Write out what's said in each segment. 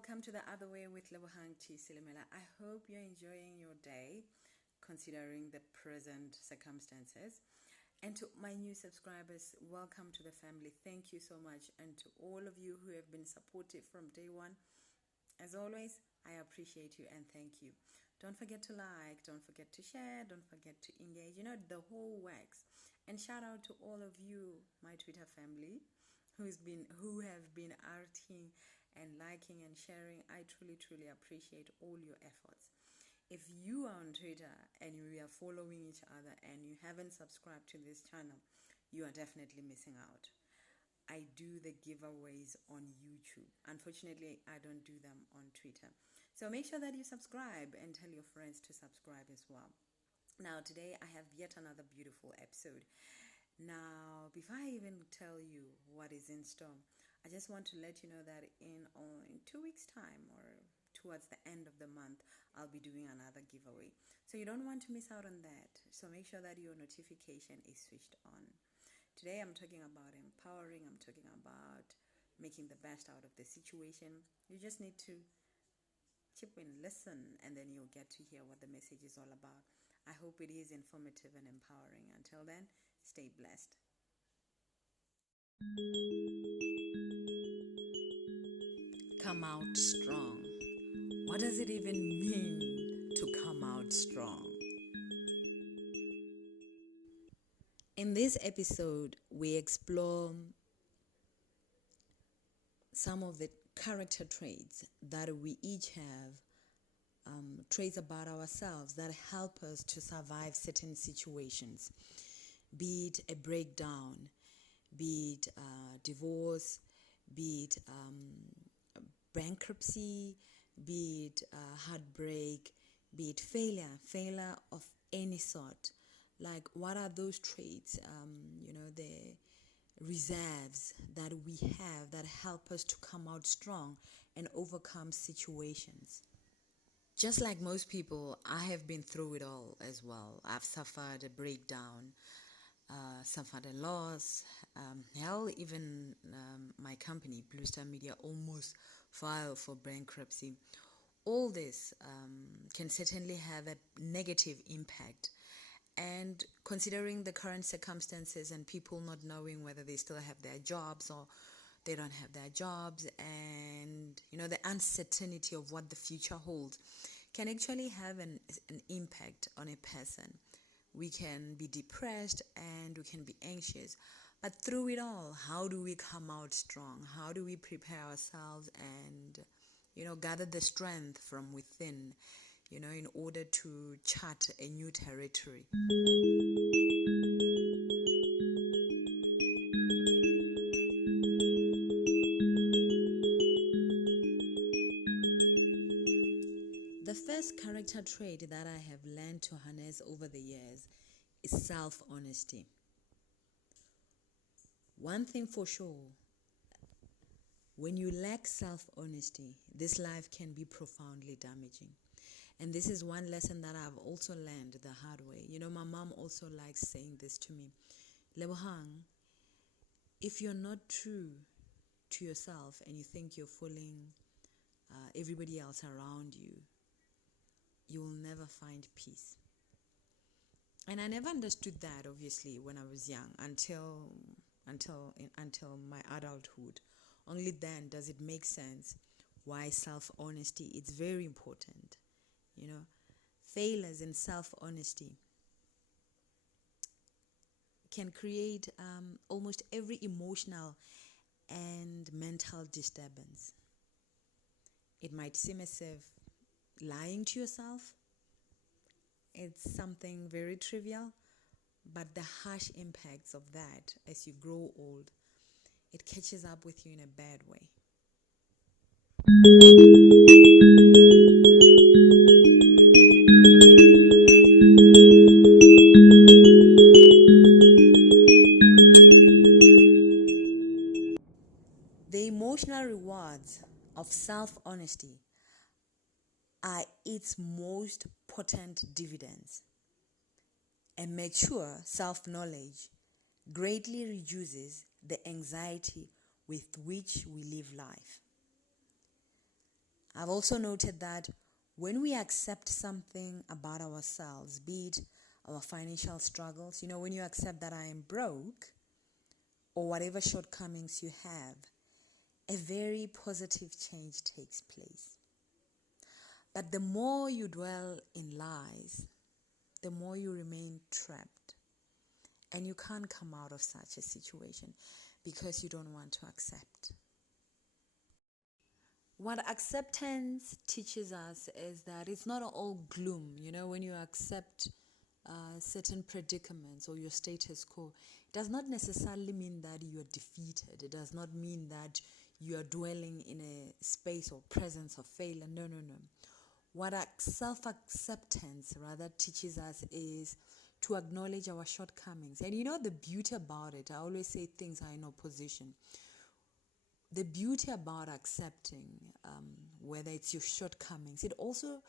welcome to The Other Way with Lebohang T. Silimela. I hope you're enjoying your day, considering the present circumstances. And to my new subscribers, welcome to the family. Thank you so much. And to all of you who have been supportive from day one, as always, I appreciate you and thank you. Don't forget to like, don't forget to share, don't forget to engage. You know, the whole works. And shout out to all of you, my Twitter family, who have been arting and liking and sharing. I truly appreciate all your efforts. If you are on Twitter and we are following each other and you haven't subscribed to this channel, you are definitely missing out. I do the giveaways on YouTube. Unfortunately, I don't do them on Twitter. So make sure that you subscribe and tell your friends to subscribe as well. Now, today I have yet another beautiful episode. Now, before I even tell you what is in store, I just want to let you know that in 2 weeks' time or towards the end of the month, I'll be doing another giveaway. So you don't want to miss out on that. So make sure that your notification is switched on. Today I'm talking about empowering. I'm talking about making the best out of the situation. You just need to chip in, listen, and then you'll get to hear what the message is all about. I hope it is informative and empowering. Until then, stay blessed. Come out strong. What does it even mean to come out strong? In this episode, we explore some of the character traits that we each have, traits about ourselves that help us to survive certain situations, be it a breakdown, be it divorce, be it bankruptcy, be it heartbreak, be it failure of any sort. Like, what are those traits, the reserves that we have that help us to come out strong and overcome situations? Just like most people, I have been through it all as well. I've suffered a breakdown, suffered a loss. Even my company, Blue Star Media, almost filed for bankruptcy. All this can certainly have a negative impact. And considering the current circumstances and people not knowing whether they still have their jobs or they don't have their jobs, and the uncertainty of what the future holds can actually have an impact on a person. We can be depressed and we can be anxious. But through it all, how do we come out strong? How do we prepare ourselves and, gather the strength from within, in order to chart a new territory? The first character trait that I have learned to harness over the years is self-honesty. One thing for sure, when you lack self-honesty, this life can be profoundly damaging. And this is one lesson that I've also learned the hard way. My mom also likes saying this to me. Lebohang, if you're not true to yourself and you think you're fooling everybody else around you, you will never find peace. And I never understood that, obviously, when I was young, until my adulthood. Only then does it make sense why self-honesty is very important. Failures in self-honesty can create almost every emotional and mental disturbance. It might seem as if lying to yourself, it's something very trivial, but the harsh impacts of that as you grow old, it catches up with you in a bad way. The emotional rewards of self-honesty are its most potent dividends. And mature self-knowledge greatly reduces the anxiety with which we live life. I've also noted that when we accept something about ourselves, be it our financial struggles, when you accept that I am broke or whatever shortcomings you have, a very positive change takes place. But the more you dwell in lies, the more you remain trapped. And you can't come out of such a situation because you don't want to accept. What acceptance teaches us is that it's not all gloom. When you accept certain predicaments or your status quo, it does not necessarily mean that you are defeated. It does not mean that you are dwelling in a space or presence of failure. No. What self-acceptance rather teaches us is to acknowledge our shortcomings. And the beauty about it, I always say things are in opposition. The beauty about accepting, whether it's your shortcomings, it also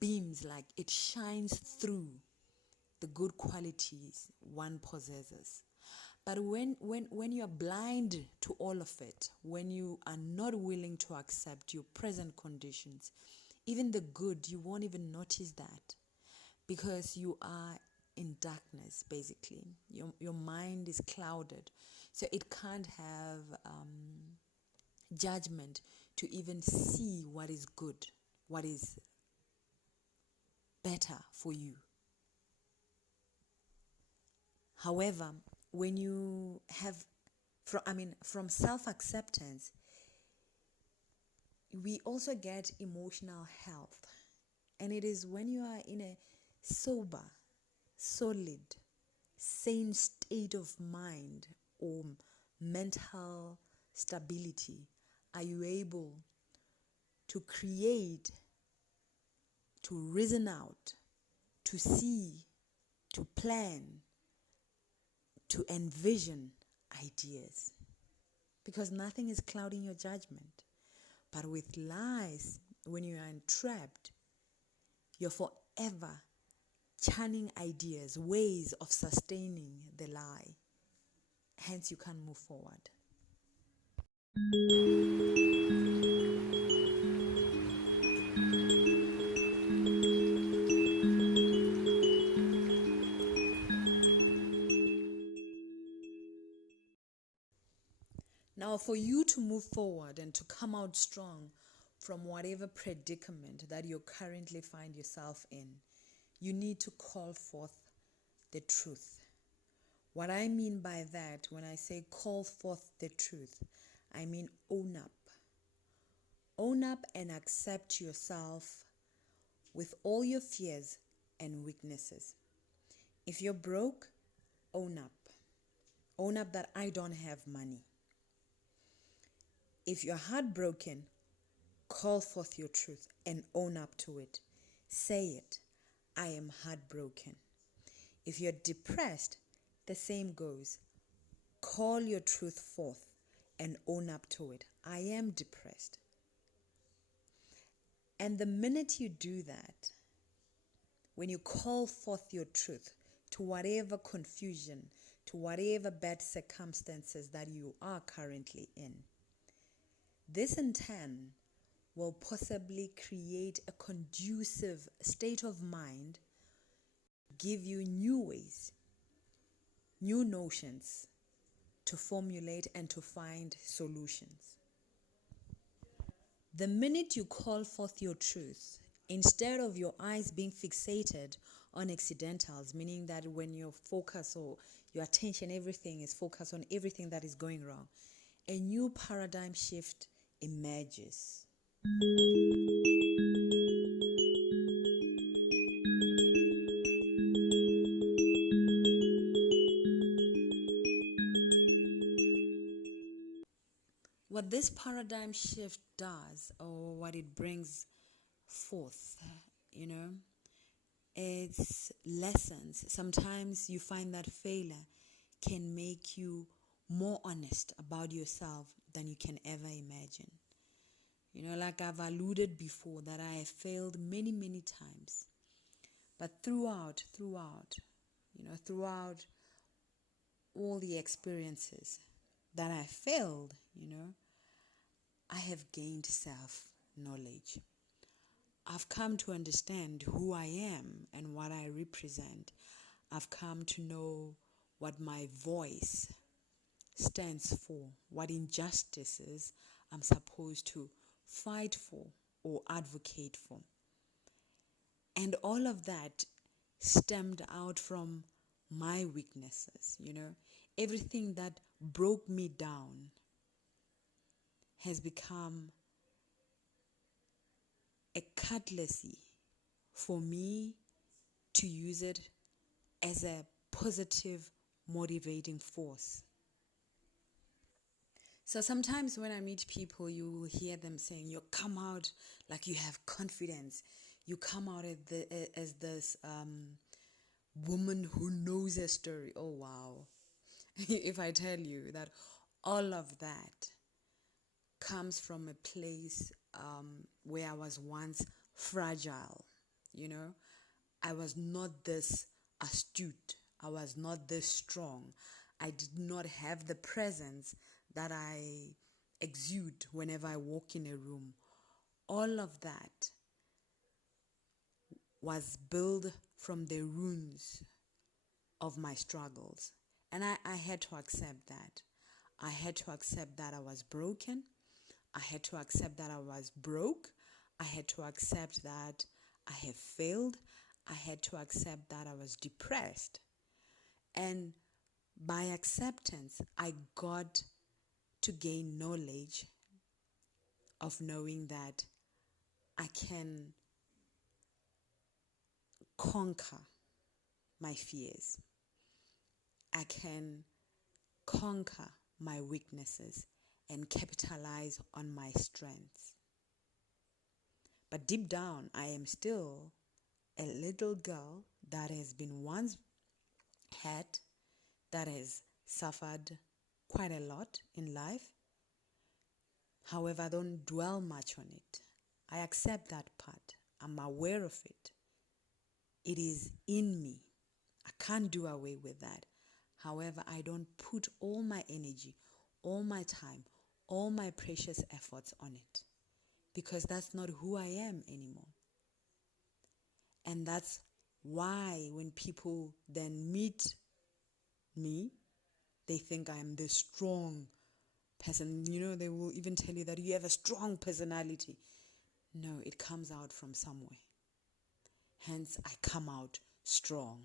beams, like it shines through the good qualities one possesses. But when you are blind to all of it, when you are not willing to accept your present conditions, even the good, you won't even notice that because you are in darkness, basically. Your mind is clouded. So it can't have judgment to even see what is good, what is better for you. However, when you have, from self-acceptance, we also get emotional health. And it is when you are in a sober, solid, sane state of mind or mental stability are you able to create, to reason out, to see, to plan, to envision ideas. Because nothing is clouding your judgment. But with lies, when you are entrapped, you're forever churning ideas, ways of sustaining the lie. Hence, you can't move forward. Now, for you to move forward and to come out strong from whatever predicament that you currently find yourself in, you need to call forth the truth. What I mean by that, when I say call forth the truth, I mean own up. Own up and accept yourself with all your fears and weaknesses. If you're broke, own up. Own up that I don't have money. If you're heartbroken, call forth your truth and own up to it. Say it. I am heartbroken. If you're depressed, the same goes. Call your truth forth and own up to it. I am depressed. And the minute you do that, when you call forth your truth to whatever confusion, to whatever bad circumstances that you are currently in, this in turn will possibly create a conducive state of mind, give you new ways, new notions to formulate and to find solutions. The minute you call forth your truth, instead of your eyes being fixated on accidentals, meaning that when your focus or your attention, everything is focused on everything that is going wrong, a new paradigm shift emerges. What this paradigm shift does, or what it brings forth, it's lessons. Sometimes you find that failure can make you more honest about yourself than you can ever imagine. Like I've alluded before, that I have failed many, many times. But throughout all the experiences that I failed, I have gained self knowledge. I've come to understand who I am and what I represent. I've come to know what my voice stands for, what injustices I'm supposed to fight for or advocate for. And all of that stemmed out from my weaknesses, Everything that broke me down has become a cutlassy for me to use it as a positive motivating force. So sometimes when I meet people, you will hear them saying, you come out like you have confidence. You come out as this woman who knows a story. Oh, wow. If I tell you that all of that comes from a place where I was once fragile, I was not this astute. I was not this strong. I did not have the presence that I exude whenever I walk in a room. All of that was built from the ruins of my struggles. And I had to accept that. I had to accept that I was broken. I had to accept that I was broke. I had to accept that I have failed. I had to accept that I was depressed. And by acceptance, I got to gain knowledge of knowing that I can conquer my fears. I can conquer my weaknesses and capitalize on my strengths. But deep down, I am still a little girl that has been once had, that has suffered quite a lot in life. However, I don't dwell much on it. I accept that part. I'm aware of it. It is in me. I can't do away with that. However, I don't put all my energy, all my time, all my precious efforts on it, because that's not who I am anymore. And that's why when people then meet me, they think I'm this strong person. They will even tell you that you have a strong personality. No, it comes out from somewhere. Hence, I come out strong.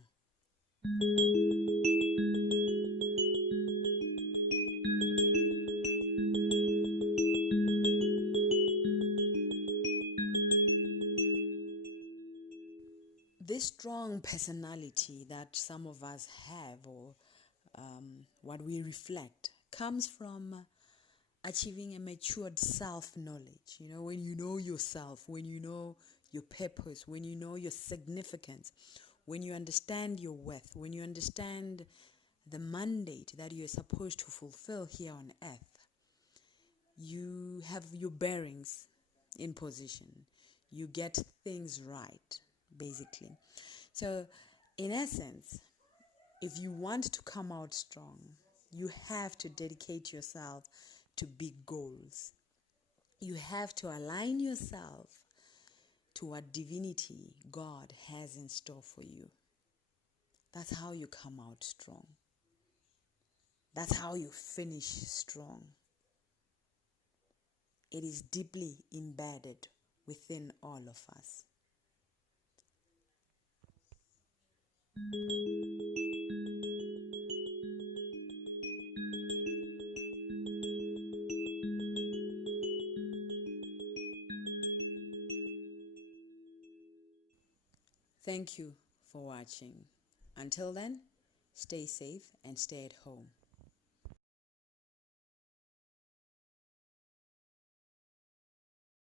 This strong personality that some of us have, or what we reflect, comes from achieving a matured self-knowledge. When you know yourself, when you know your purpose, when you know your significance, when you understand your worth, when you understand the mandate that you're supposed to fulfill here on earth, you have your bearings in position. You get things right, basically. So, in essence, if you want to come out strong, you have to dedicate yourself to big goals. You have to align yourself to what divinity, God, has in store for you. That's how you come out strong. That's how you finish strong. It is deeply embedded within all of us. Thank you for watching. Until then, stay safe and stay at home.